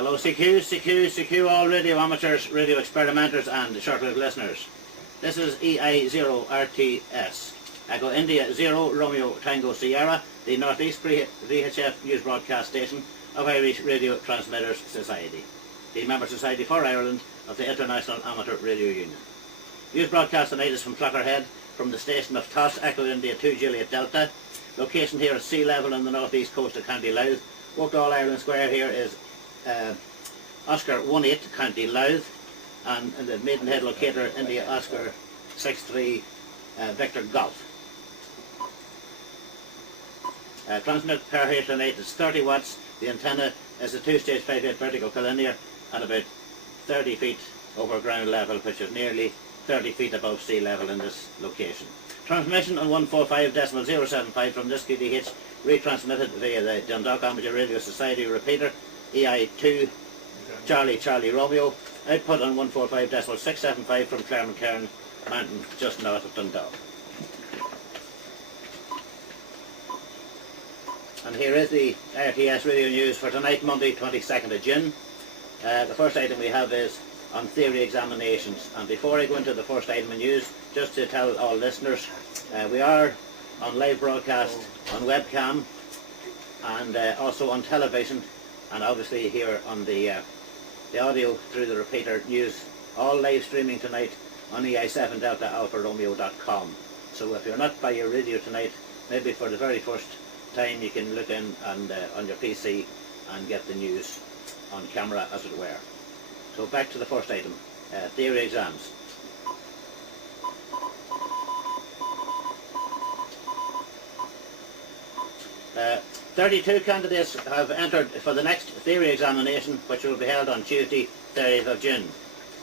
Hello CQ, all radio amateurs, radio experimenters and shortwave listeners. This is EI0RTS, Echo India 0 Romeo Tango Sierra, the Northeast VHF news broadcast station of Irish Radio Transmitters Society, the member society for Ireland of the International Amateur Radio Union. News broadcast tonight is from Clockerhead, from the station of TOS Echo India 2 Juliet Delta, location here at sea level on the northeast coast of County Louth. Walked All Ireland Square here is Oscar 18 County Louth, and the Maidenhead locator India Oscar 63 Victor Golf. Transmit power here tonight is 30 watts. The antenna is a 2-stage 5/8 vertical collinear at about 30 feet over ground level, which is nearly 30 feet above sea level in this location. Transmission on 145.075 from this QDH, retransmitted via the Dundalk Amateur Radio Society repeater EI2 Charlie Romeo. Output on 145.675 from Claremont Mountain, just north of Dundalk. And here is the RTS radio news for tonight, Monday 22nd of June. The first item we have is on theory examinations. And before I go into the first item of news, just to tell all listeners, we are on live broadcast on webcam and also on television, and obviously here on the audio through the repeater news, all live streaming tonight on EI7DeltaAlphaRomeo.com. So if you're not by your radio tonight, maybe for the very first time you can look in and on your PC and get the news on camera, as it were. So back to the first item, theory exams. 32 candidates have entered for the next theory examination, which will be held on Tuesday, 30th of June.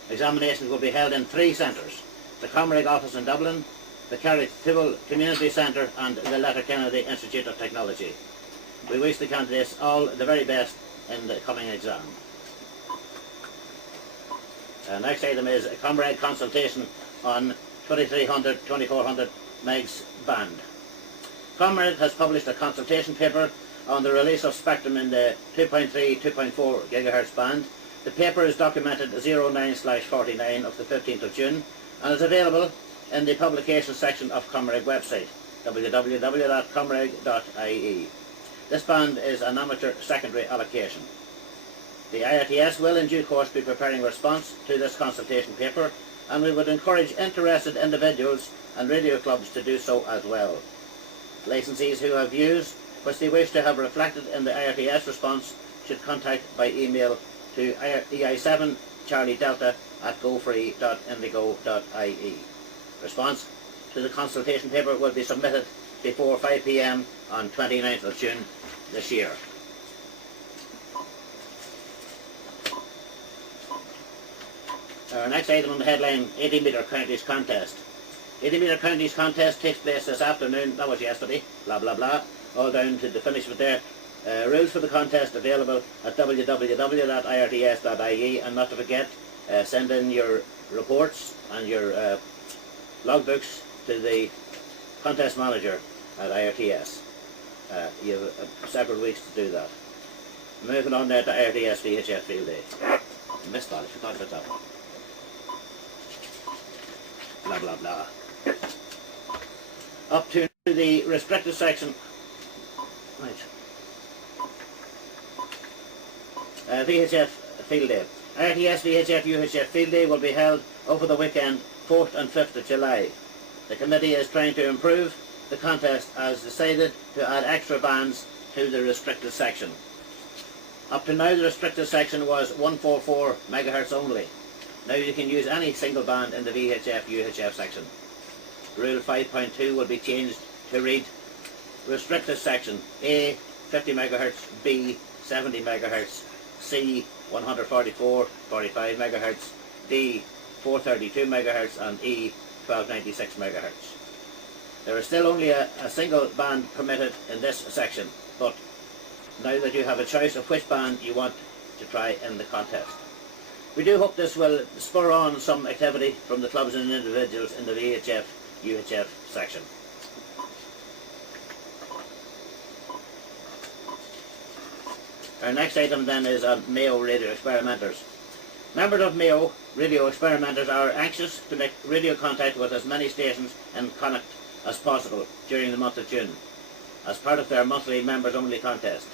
Examinations will be held in 3 centres: the Comrade office in Dublin, the Carrick-Tibble Community Centre and the Letterkenny Institute of Technology. We wish the candidates all the very best in the coming exam. Next item is a Comrade consultation on 2300-2400 megs band. Comrade has published a consultation paper on the release of spectrum in the 2.3-2.4 GHz band. The paper is documented 09/49 of the 15th of June and is available in the publication section of Comrade website, www.comrade.ie. This band is an amateur secondary allocation. The IRTS will in due course be preparing a response to this consultation paper, and we would encourage interested individuals and radio clubs to do so as well. Licensees who have views which they wish to have reflected in the IRTS response should contact by email to ei7charliedelta@gofree.indigo.ie. Response to the consultation paper will be submitted before 5 p.m. on 29th of June this year. Our next item on the headline, 80 metre counties contest. 80 metre counties contest takes place this afternoon, that was yesterday, blah blah blah, all down to the finish with there. Rules for the contest available at www.irts.ie, and not to forget, send in your reports and your logbooks to the contest manager at IRTS. You have several weeks to do that. Moving on there to IRTS VHF Field Day. I missed that, I forgot about that one. Blah blah blah. Up to the restricted section. Right. VHF Field Day. RTS VHF UHF Field Day will be held over the weekend 4th and 5th of July. The committee is trying to improve the contest as decided to add extra bands to the restricted section. Up to now the restricted section was 144 MHz only. Now you can use any single band in the VHF UHF section. Rule 5.2 will be changed to read: restricted section A 50 MHz, B 70 MHz, C 144.45 MHz, D 432 MHz and E 1296 MHz. There is still only a single band permitted in this section, but now that you have a choice of which band you want to try in the contest. We do hope this will spur on some activity from the clubs and individuals in the VHF UHF section. Our next item then is on Mayo radio experimenters. Members of Mayo radio experimenters are anxious to make radio contact with as many stations in Connacht as possible during the month of June, as part of their monthly members-only contest.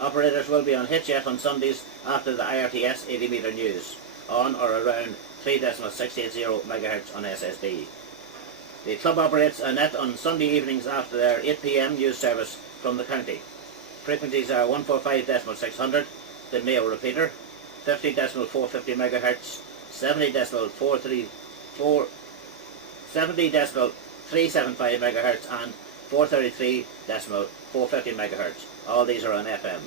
Operators will be on HF on Sundays after the IRTS 80 metre news, on or around 3.680 MHz on SSB. The club operates a net on Sunday evenings after their 8 PM news service from the county. Frequencies are 145.600, the Mayo repeater, 50.450 MHz, 70.375 MHz and 433.450 MHz. All these are on FM.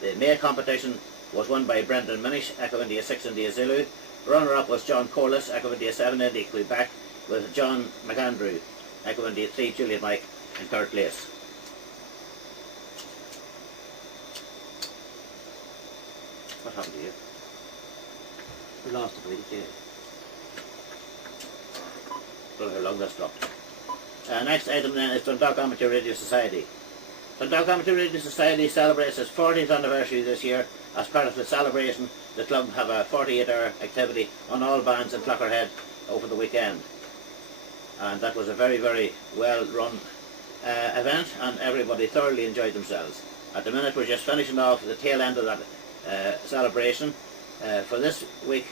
The May competition was won by Brendan Minish, Echo India 6 India Zulu. Runner-up was John Corliss, Echo India 7 India Quebec, with John McAndrew, Echo India 3 Juliet Mike in third place. What happened to you? We lost it, really, yeah. Don't know how long that's dropped. Next item then is Dundalk Amateur Radio Society. Dundalk Amateur Radio Society celebrates its 40th anniversary this year. As part of the celebration, the club have a 48-hour activity on all bands in Clogherhead over the weekend. And that was a very, very well run event, and everybody thoroughly enjoyed themselves. At the minute we're just finishing off the tail end of that celebration for this week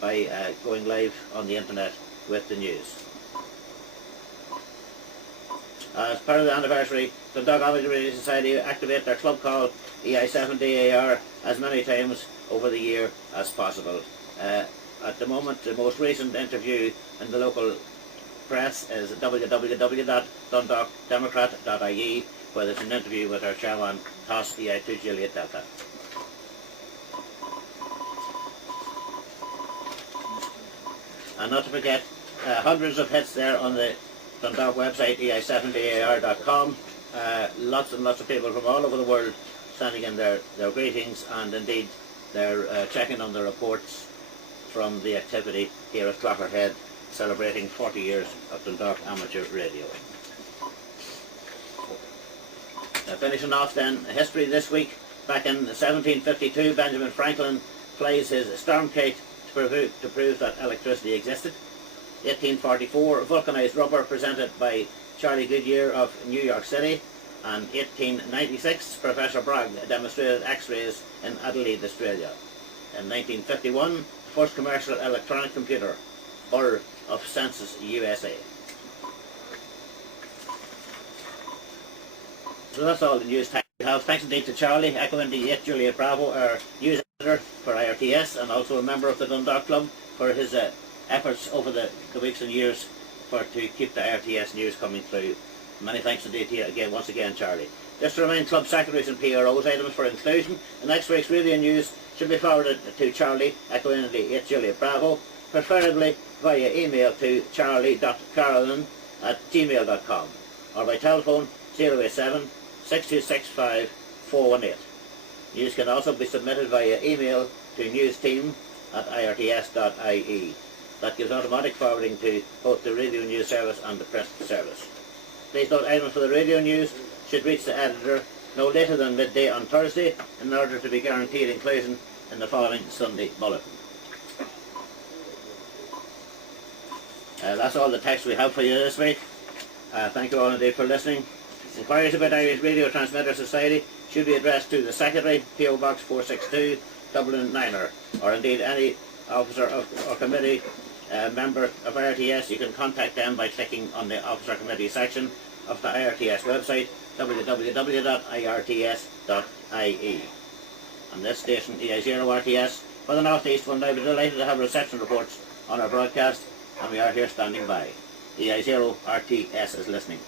by going live on the internet with the news. As part of the anniversary, the Dundalk Amateur Radio Society activate their club call EI0RTS as many times over the year as possible. At the moment, the most recent interview in the local press is www.dundalkdemocrat.ie, where there's an interview with our chairman, TOS EI2 Juliet Delta. And not to forget, hundreds of hits there on the Dundalk website, EI0RTS.com. Lots and lots of people from all over the world sending in their greetings, and indeed they're checking on the reports from the activity here at Clogherhead, celebrating 40 years of Dundalk Amateur Radio. Finishing off then, history this week. Back in 1752, Benjamin Franklin flies his Stormkite to prove that electricity existed. 1844, vulcanized rubber presented by Charlie Goodyear of New York City. And 1896, Professor Bragg demonstrated X-rays in Adelaide, Australia. In 1951, first commercial electronic computer, Burr of Census, USA. So that's all the news we have. Thanks indeed to Charlie, Echo India 8 Juliet Bravo, our news editor for IRTS, and also a member of the Dundalk Club, for his efforts over the weeks and years to keep the IRTS news coming through. Many thanks indeed to you again, once again, Charlie. Just to remind club secretaries and PROs, items for inclusion in next week's radio news should be forwarded to Charlie, Echo India 8 Juliet Bravo, preferably via email to charlie.carolyn@gmail.com or by telephone 087 6265 418. News can also be submitted via email to newsteam@irts.ie. That gives automatic forwarding to both the radio news service and the press service. Please note, items for the radio news should reach the editor no later than midday on Thursday in order to be guaranteed inclusion in the following Sunday bulletin. That's all the text we have for you this week. Thank you all indeed for listening. Inquiries about Irish Radio Transmitter Society should be addressed to the Secretary, PO Box 462, Dublin 9er, or indeed any officer or committee member of IRTS. You can contact them by clicking on the Officer Committee section of the IRTS website, www.irts.ie. And this station, EI0RTS, for the North East, will now be delighted to have reception reports on our broadcast, and we are here standing by. EI0RTS is listening.